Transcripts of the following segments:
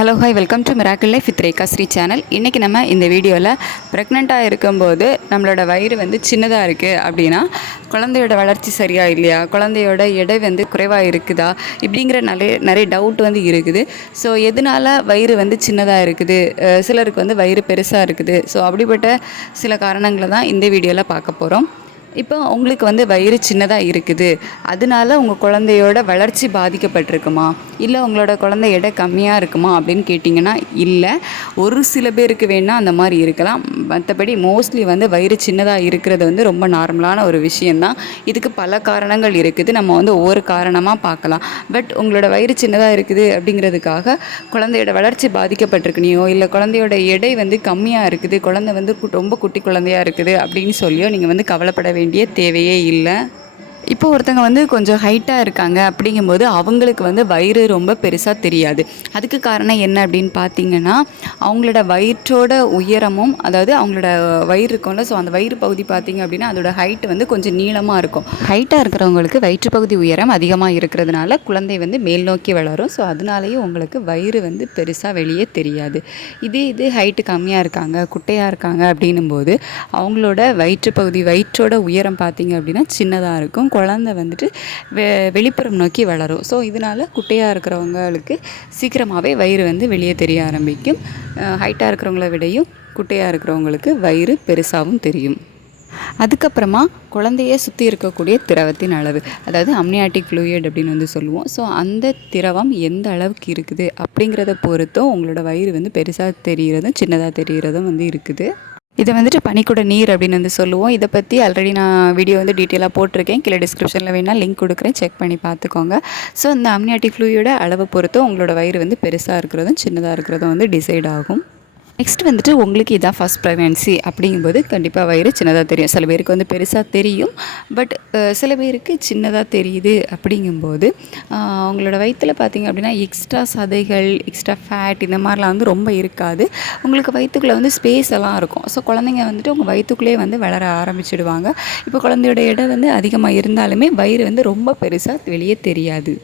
Hello hi welcome to miracle life with Rekha Shri channel. இன்றைக்கி நம்ம இந்த வீடியோவில் ப்ரெக்னெண்ட்டாக இருக்கும்போது நம்மளோட வயிறு சின்னதாக இருக்குது அப்படின்னா குழந்தையோட வளர்ச்சி சரியாக இல்லையா, குழந்தையோட எடை குறைவாக இருக்குதா, இப்படிங்கிற நிறைய டவுட் இருக்குது. ஸோ எதனால் வயிறு சின்னதாக இருக்குது, சிலருக்கு வயிறு பெருசாக இருக்குது. ஸோ அப்படிப்பட்ட சில காரணங்களை தான் இந்த வீடியோவில் பார்க்க போகிறோம். இப்போ உங்களுக்கு வயிறு சின்னதாக இருக்குது, அதனால உங்கள் குழந்தையோட வளர்ச்சி பாதிக்கப்பட்டிருக்குமா, இல்லை உங்களோட குழந்தை எடை கம்மியாக இருக்குமா அப்படின்னு கேட்டிங்கன்னா இல்லை. ஒரு சில பேருக்கு வேணால் அந்த மாதிரி இருக்கலாம். மற்றபடி மோஸ்ட்லி வயிறு சின்னதாக இருக்கிறது ரொம்ப நார்மலான ஒரு விஷயந்தான். இதுக்கு பல காரணங்கள் இருக்குது. நம்ம ஒவ்வொரு காரணமாக பார்க்கலாம். பட் உங்களோட வயிறு சின்னதாக இருக்குது அப்படிங்கிறதுக்காக குழந்தையோட வளர்ச்சி பாதிக்கப்பட்டிருக்கணையோ, இல்லை குழந்தையோட எடை கம்மியாக இருக்குது, குழந்தை ரொம்ப குட்டி குழந்தையாக இருக்குது அப்படின்னு சொல்லியோ நீங்கள் கவலைப்பட வேண்டிய தேவையே இல்லை. இப்போ ஒருத்தங்க கொஞ்சம் ஹைட்டாக இருக்காங்க அப்படிங்கும்போது அவங்களுக்கு வயிறு ரொம்ப பெருசாக தெரியாது. அதுக்கு காரணம் என்ன அப்படின்னு பார்த்தீங்கன்னா, அவங்களோட வயிற்றோட உயரமும், அதாவது அவங்களோட வயிறு இருக்கும்ல, ஸோ அந்த வயிறு பகுதி பார்த்திங்க அப்படின்னா அதோட ஹைட் கொஞ்சம் நீளமாக இருக்கும். ஹைட்டாக இருக்கிறவங்களுக்கு வயிற்று பகுதி உயரம் அதிகமாக இருக்கிறதுனால குழந்தை மேல் நோக்கி வளரும். ஸோ அதனாலேயும் உங்களுக்கு வயிறு பெருசாக வெளியே தெரியாது. இது ஹைட்டு கம்மியாக இருக்காங்க, குட்டையாக இருக்காங்க அப்படின்னும்போது அவங்களோட வயிற்றோட உயரம் பார்த்திங்க அப்படின்னா சின்னதாக இருக்கும். குழந்தை வெளிப்புறம் நோக்கி வளரும். ஸோ இதனால் குட்டையாக இருக்கிறவங்களுக்கு சீக்கிரமாகவே வயிறு வெளியே தெரிய ஆரம்பிக்கும். ஹைட்டாக இருக்கிறவங்கள விடையும் குட்டையாக இருக்கிறவங்களுக்கு வயிறு பெருசாகவும் தெரியும். அதுக்கப்புறமா குழந்தைய சுற்றி இருக்கக்கூடிய திரவத்தின் அளவு, அதாவது அம்னியாட்டிக் ஃப்ளூயிட் அப்படின்னு சொல்லுவோம். ஸோ அந்த திரவம் எந்த அளவுக்கு இருக்குது அப்படிங்கிறத பொறுத்தும் உங்களோட வயிறு பெருசாக தெரிகிறதும் சின்னதாக தெரிகிறதும் இருக்குது. இதை பனிக்கூட நீர் அப்படின்னு சொல்லுவோம். இதை பற்றி ஆல்ரெடி நான் வீடியோ டீட்டெயிலாக போட்டிருக்கேன். கீழே டிஸ்கிரிப்ஷனில் வேணால் லிங்க் கொடுக்குறேன், செக் பண்ணி பார்த்துக்கோங்க. ஸோ இந்த அம்னியாட்டிக் ஃப்ளூயிட அளவை பொறுத்தும் உங்களோட வயிறு பெருசாக இருக்கிறதும் சின்னதாக இருக்கிறதும் டிசைட் ஆகும். நெக்ஸ்ட் உங்களுக்கு இதான் ஃபஸ்ட் ப்ரெக்னென்சி அப்படிங்கும்போது கண்டிப்பாக வயிறு சின்னதாக தெரியும். சில பேருக்கு பெருசாக தெரியும், பட் சில பேருக்கு சின்னதாக தெரியுது. அப்படிங்கும்போது அவங்களோட வயிற்றில் பார்த்திங்க அப்படின்னா எக்ஸ்ட்ரா சதைகள், எக்ஸ்ட்ரா ஃபேட் இந்த மாதிரிலாம் ரொம்ப இருக்காது. உங்களுக்கு வயிற்றுக்குள்ளே ஸ்பேஸ் எல்லாம் இருக்கும். ஸோ குழந்தைங்க உங்கள் வயிற்றுக்குள்ளேயே வளர ஆரம்பிச்சிடுவாங்க. இப்போ குழந்தையோட எடை அதிகமாக இருந்தாலுமே வயிறு ரொம்ப பெருசாக வெளியே தெரியாது.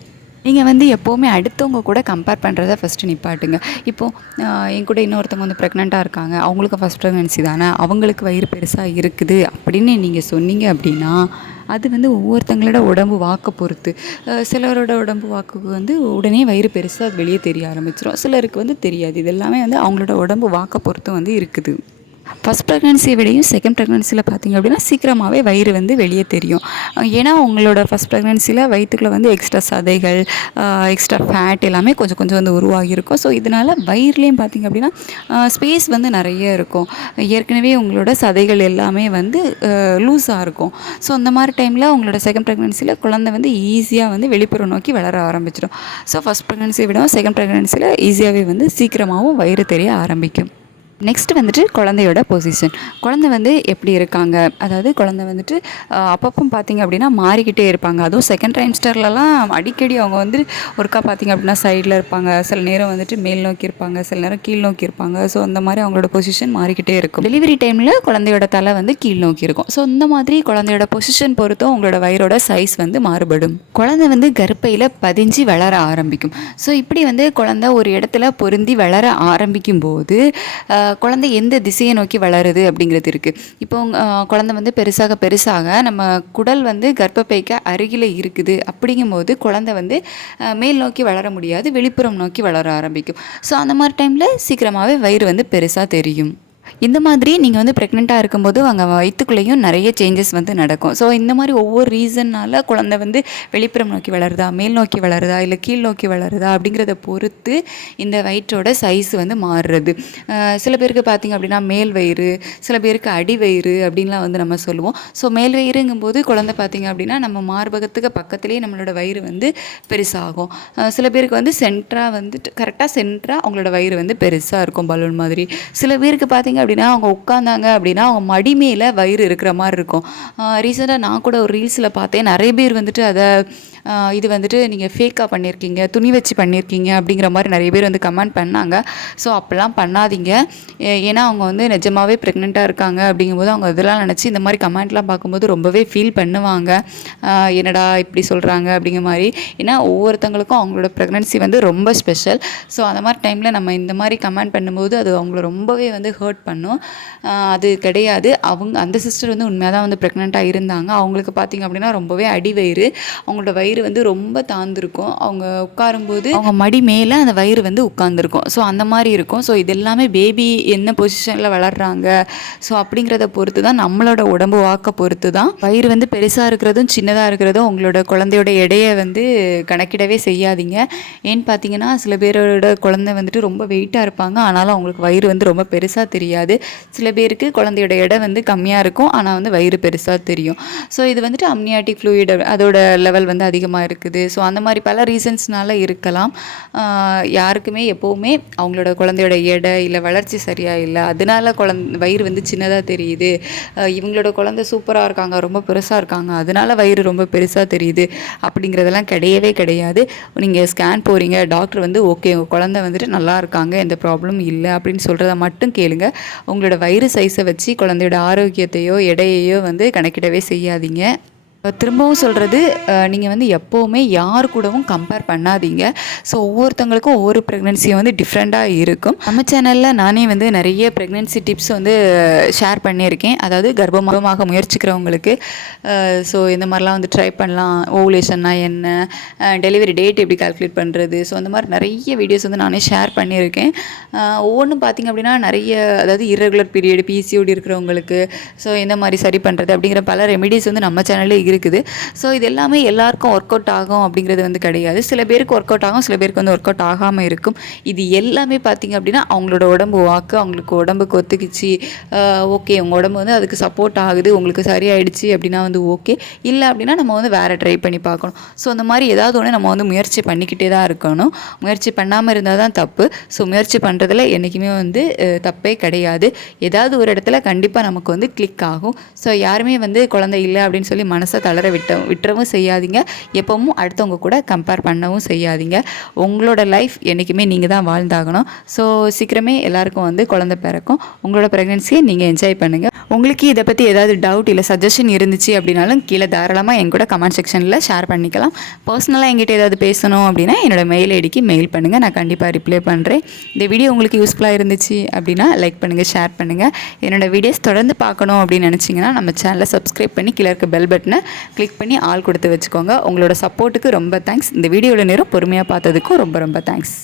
நீங்கள் எப்போவுமே அடுத்தவங்க கூட கம்பேர் பண்ணுறத ஃபஸ்ட்டு நிப்பாட்டுங்க. இப்போது என் கூட இன்னொருத்தவங்க ப்ரெக்னெண்ட்டாக இருக்காங்க, அவங்களுக்கு ஃபஸ்ட் ப்ரெக்னென்சி தானே, அவங்களுக்கு வயிறு பெருசாக இருக்குது அப்படின்னு நீங்கள் சொன்னீங்க அப்படின்னா அது ஒவ்வொருத்தங்களோட உடம்பு வாக்கை பொறுத்து. சிலரோட உடம்பு வாக்குக்கு உடனே வயிறு பெருசாக வெளியே தெரிய ஆரம்பிச்சிடும், சிலருக்கு தெரியாது. இது எல்லாமே அவங்களோட உடம்பு வாக்கை பொறுத்து இருக்குது. ஃபஸ்ட் ப்ரெக்னென்சியை விடையும் செகண்ட் ப்ரெக்னென்சியில் பார்த்திங்க அப்படின்னா சீக்கிரமாகவே வயிறு வெளியே தெரியும். ஏன்னா உங்களோட ஃபஸ்ட் ப்ரெக்னென்சியில் வயிற்றுக்குள்ளே எக்ஸ்ட்ரா சதைகள், எக்ஸ்ட்ரா ஃபேட் எல்லாமே கொஞ்சம் உருவாகியிருக்கும். ஸோ இதனால் வயிறுலேயும் பார்த்திங்க அப்படின்னா ஸ்பேஸ் நிறைய இருக்கும். ஏற்கனவே உங்களோட சதைகள் எல்லாமே லூஸாக இருக்கும். ஸோ அந்த மாதிரி டைமில் உங்களோட செகண்ட் ப்ரெக்னென்சியில் குழந்தை ஈஸியாக வெளிப்புறம் நோக்கி வளர ஆரம்பிச்சிடும். ஸோ ஃபஸ்ட் ப்ரெக்னென்சியை விட செகண்ட் ப்ரெக்னென்சியில் ஈஸியாகவே சீக்கிரமாகவும் வயிறு தெரிய ஆரம்பிக்கும். நெக்ஸ்ட் குழந்தையோட பொசிஷன். குழந்தை எப்படி இருக்காங்க, அதாவது குழந்தை அப்பப்போ பார்த்திங்க அப்படின்னா மாறிக்கிட்டே இருப்பாங்க. அதுவும் செகண்ட் ட்ரைம்ஸ்டர்லலாம் அடிக்கடி அவங்க ஒருக்கா பார்த்திங்க அப்படின்னா சைடில் இருப்பாங்க, சில நேரம் மேல் நோக்கி இருப்பாங்க, சில நேரம் கீழ் நோக்கி இருப்பாங்க. ஸோ அந்த மாதிரி அவங்களோட பொசிஷன் மாறிக்கிட்டே இருக்கும். டெலிவரி டைமில் குழந்தையோட தலை கீழ் நோக்கி இருக்கும். ஸோ இந்த மாதிரி குழந்தையோட பொசிஷன் பொறுத்தும் உங்களோட வயிறோட சைஸ் மாறுபடும். குழந்தை கர்ப்பையில் பதிஞ்சு வளர ஆரம்பிக்கும். ஸோ இப்படி குழந்தை ஒரு இடத்துல பொருந்தி வளர ஆரம்பிக்கும் போது குழந்தை எந்த திசையை நோக்கி வளருது அப்படிங்கிறது இருக்குது. இப்போ குழந்தை பெருசாக நம்ம குடல் கர்ப்பப்பைக்கு அருகில் இருக்குது. அப்படிங்கும்போது குழந்தை மேல் நோக்கி வளர முடியாது, வெளிப்புறம் நோக்கி வளர ஆரம்பிக்கும். ஸோ அந்த மாதிரி டைமில் சீக்கிரமாகவே வயிறு பெருசாக தெரியும். இந்த மாதிரி நீங்கள் ப்ரெக்னெண்ட்டாக இருக்கும்போது அவங்க வயிற்றுக்குள்ளேயும் நிறைய சேஞ்சஸ் நடக்கும். ஸோ இந்த மாதிரி ஒவ்வொரு ரீசன்னால் குழந்தை வெளிப்புறம் நோக்கி வளருதா, மேல் நோக்கி வளருதா, இல்லை கீழ் நோக்கி வளருதா அப்படிங்கிறத பொறுத்து இந்த வயிற்றோட சைஸ் மாறுறது. சில பேருக்கு பார்த்திங்க அப்படின்னா மேல் வயிறு, சில பேருக்கு அடி வயிறு அப்படின்லாம் நம்ம சொல்லுவோம். ஸோ மேல் வயிறுங்கும்போது குழந்தை பார்த்திங்க அப்படின்னா நம்ம மார்பகத்துக்கு பக்கத்துலேயே நம்மளோட வயிறு பெருசாகும். சில பேருக்கு சென்ட்ராக கரெக்டாக சென்ட்ராக அவங்களோட வயிறு பெருசாக இருக்கும், பலூன் மாதிரி. சில பேருக்கு பார்த்திங்க அப்படின்னா அவங்க உட்காந்தாங்க அப்படின்னா அவங்க மடி மேலே வயிறு இருக்கிற மாதிரி இருக்கும். ரீசெண்டாக நான் கூட ஒரு ரீல்ஸில் பார்த்தேன், நிறைய பேர் அதை இது வந்துட்டு நீங்கள் ஃபேக்காக பண்ணியிருக்கீங்க, துணி வச்சு பண்ணியிருக்கீங்க அப்படிங்கிற மாதிரி நிறைய பேர் வந்து கமெண்ட் பண்ணாங்க. ஸோ அப்படிலாம் பண்ணாதீங்க. ஏன்னா அவங்க வந்து நிஜமாகவே ப்ரெக்னெண்ட்டாக இருக்காங்க அப்படிங்கும்போது அவங்க இதெல்லாம் நினச்சி இந்த மாதிரி கமெண்ட்லாம் பார்க்கும்போது ரொம்பவே ஃபீல் பண்ணுவாங்க. என்னடா இப்படி சொல்கிறாங்க அப்படிங்கிற மாதிரி. ஏன்னா ஒவ்வொருத்தங்களுக்கும் அவங்களோட ப்ரெக்னென்சி வந்து ரொம்ப ஸ்பெஷல். ஸோ அந்த மாதிரி டைமில் நம்ம இந்த மாதிரி கமெண்ட் பண்ணும்போது அது அவங்கள ரொம்பவே வந்து ஹர்ட் பண்ணும். அது கிடையாது. அந்த சிஸ்டர் வந்து உண்மையாக தான் வந்து ப்ரெக்னெண்ட்டாக இருந்தாங்க. அவங்களுக்கு பார்த்திங்க அப்படின்னா ரொம்பவே அடிவயிறு, அவங்களோட வயிறு வந்து ரொம்ப தாழ்ந்திருக்கும். அவங்க உட்காரும்போது அவங்க மடி மேலே அந்த வயிறு வந்து உட்காந்துருக்கும். ஸோ அந்த மாதிரி இருக்கும். ஸோ இது எல்லாமே பேபி என்ன பொசிஷனில் வளர்கிறாங்க ஸோ அப்படிங்கிறத பொறுத்து தான், நம்மளோட உடம்பு வாக்க பொறுத்து தான். வயிறு வந்து பெருசாக இருக்கிறதும் சின்னதாக இருக்கிறதும் உங்களோட குழந்தையோட எடையை வந்து கணக்கிடவே செய்யாதீங்க. ஏன்னு பார்த்தீங்கன்னா சில பேரோட குழந்தை வந்துட்டு ரொம்ப வெயிட்டாக இருப்பாங்க, ஆனாலும் அவங்களுக்கு வயிறு வந்து ரொம்ப பெருசாக தெரியாது. சில பேருக்கு குழந்தையோட எடை வந்து கம்மியாக இருக்கும், ஆனால் வந்து வயிறு பெருசாக தெரியும். ஸோ இது வந்துட்டு அம்னியாட்டிக் ஃப்ளூயிட் அதோட லெவல் வந்து அதிகமாக இருக்குது. ஸோ அந்த மாதிரி பல ரீசன்ஸ்னால இருக்கலாம். யாருக்குமே எப்போவுமே அவங்களோட குழந்தையோட எடை இல்லை வளர்ச்சி சரியாக இல்லை, அதனால வயிறு வந்து சின்னதாக தெரியுது, இவங்களோட குழந்தை சூப்பராக இருக்காங்க, ரொம்ப பெருசாக இருக்காங்க, அதனால வயிறு ரொம்ப பெருசாக தெரியுது அப்படிங்கிறதெல்லாம் கிடையவே கிடையாது. நீங்கள் ஸ்கேன் போகிறீங்க, டாக்டர் வந்து ஓகே உங்கள் குழந்தை வந்துட்டு நல்லா இருக்காங்க, எந்த ப்ராப்ளமும் இல்லை அப்படின்னு சொல்கிறத மட்டும் கேளுங்க. உங்களோட வயிறு சைஸை வச்சு குழந்தையோட ஆரோக்கியத்தையோ எடையையோ வந்து கணக்கிடவே செய்யாதீங்க. திரும்பவும் சொல்கிறது, நீங்கள் வந்து எப்போவுமே யார் கூடவும் கம்பேர் பண்ணாதீங்க. ஸோ ஒவ்வொருத்தங்களுக்கும் ஒவ்வொரு ப்ரெக்னென்சியும் வந்து டிஃப்ரெண்ட்டாக இருக்கும். நம்ம சேனலில் நானே வந்து நிறைய ப்ரெக்னென்சி டிப்ஸ் வந்து ஷேர் பண்ணியிருக்கேன். அதாவது கர்ப்பமாக முயற்சிக்கிறவங்களுக்கு ஸோ இந்த மாதிரிலாம் வந்து ட்ரை பண்ணலாம், ஓவுலேஷன்னா என்ன, டெலிவரி டேட் எப்படி கால்குலேட் பண்ணுறது, ஸோ அந்த மாதிரி நிறைய வீடியோஸ் வந்து நானே ஷேர் பண்ணியிருக்கேன். ஒவ்வொன்றும் பார்த்திங்க அப்படின்னா நிறைய, அதாவது இர்ரெகுலர் பீரியட், பிசிஓடி இருக்கிறவங்களுக்கு ஸோ இந்த மாதிரி சரி பண்ணுறது அப்படிங்கிற பல ரெமிடிஸ் வந்து நம்ம சேனலில் இருக்குது. ஸோ இது எல்லாமே எல்லாருக்கும் ஒர்க் அவுட் ஆகும் அப்படிங்கிறது வந்து கிடையாது. சில பேருக்கு ஒர்க் அவுட் ஆகும், சில பேருக்கு வந்து ஒர்க் அவுட் ஆகாமல் இருக்கும். இது எல்லாமே பார்த்திங்க அப்படின்னா அவங்களோட உடம்பு வாக்கு, அவங்களுக்கு உடம்புக்கு ஒத்துக்கிச்சு, ஓகே உங்கள் உடம்பு வந்து அதுக்கு சப்போர்ட் ஆகுது, உங்களுக்கு சரியாயிடுச்சு அப்படின்னா வந்து ஓகே, இல்லை அப்படின்னா நம்ம வந்து வேறு ட்ரை பண்ணி பார்க்கணும். ஸோ அந்த மாதிரி ஏதாவது ஒன்று நம்ம வந்து முயற்சி பண்ணிக்கிட்டே தான் இருக்கணும். முயற்சி பண்ணாமல் இருந்தால் தான் தப்பு. ஸோ முயற்சி பண்ணுறதுல என்றைக்குமே வந்து தப்பே கிடையாது. ஏதாவது ஒரு இடத்துல கண்டிப்பாக நமக்கு வந்து கிளிக் ஆகும். ஸோ யாருமே வந்து குழந்தை இல்லை அப்படின்னு சொல்லி மனசை தளர விட்டுறவும் செய்யாதீங்க. எப்பவும் அடுத்தவங்க கூட கம்பேர் பண்ணவும் செய்யாதீங்க. உங்களோட லைஃப் என்றைக்குமே நீங்கள் தான் வாழ்ந்தாகணும். ஸோ சீக்கிரமே எல்லாருக்கும் வந்து குழந்தை பிறக்கும். உங்களோட ப்ரெக்னென்சியை நீங்கள் என்ஜாய் பண்ணுங்கள். உங்களுக்கு இதை பற்றி ஏதாவது டவுட் இல்லை சஜஷன் இருந்துச்சு அப்படின்னாலும் கீழே தாராளமாக என் கூட கமெண்ட் செக்ஷனில் ஷேர் பண்ணிக்கலாம். பர்சனலாக என்கிட்ட ஏதாவது பேசணும் அப்படின்னா என்னோடய மெயில் ஐடிக்கு மெயில் பண்ணுங்கள், நான் கண்டிப்பாக ரிப்ளை பண்ணுறேன். இந்த வீடியோ உங்களுக்கு யூஸ்ஃபுல்லாக இருந்துச்சு அப்படின்னா லைக் பண்ணுங்கள், ஷேர் பண்ணுங்கள். என்னோடய வீடியோஸ் தொடர்ந்து பார்க்கணும் அப்படின்னு நினச்சிங்கன்னா நம்ம சேனலை சப்ஸ்கிரைப் பண்ணி கீழே இருக்க பெல் பட்டனை கிளிக் பண்ணி ஆல் கொடுத்து வச்சுக்கோங்க. உங்களோட சப்போர்ட்டுக்கு ரொம்ப தேங்க்ஸ். இந்த வீடியோவில் நேரம் பொறுமையாக பார்த்ததுக்கும் ரொம்ப ரொம்ப தேங்க்ஸ்.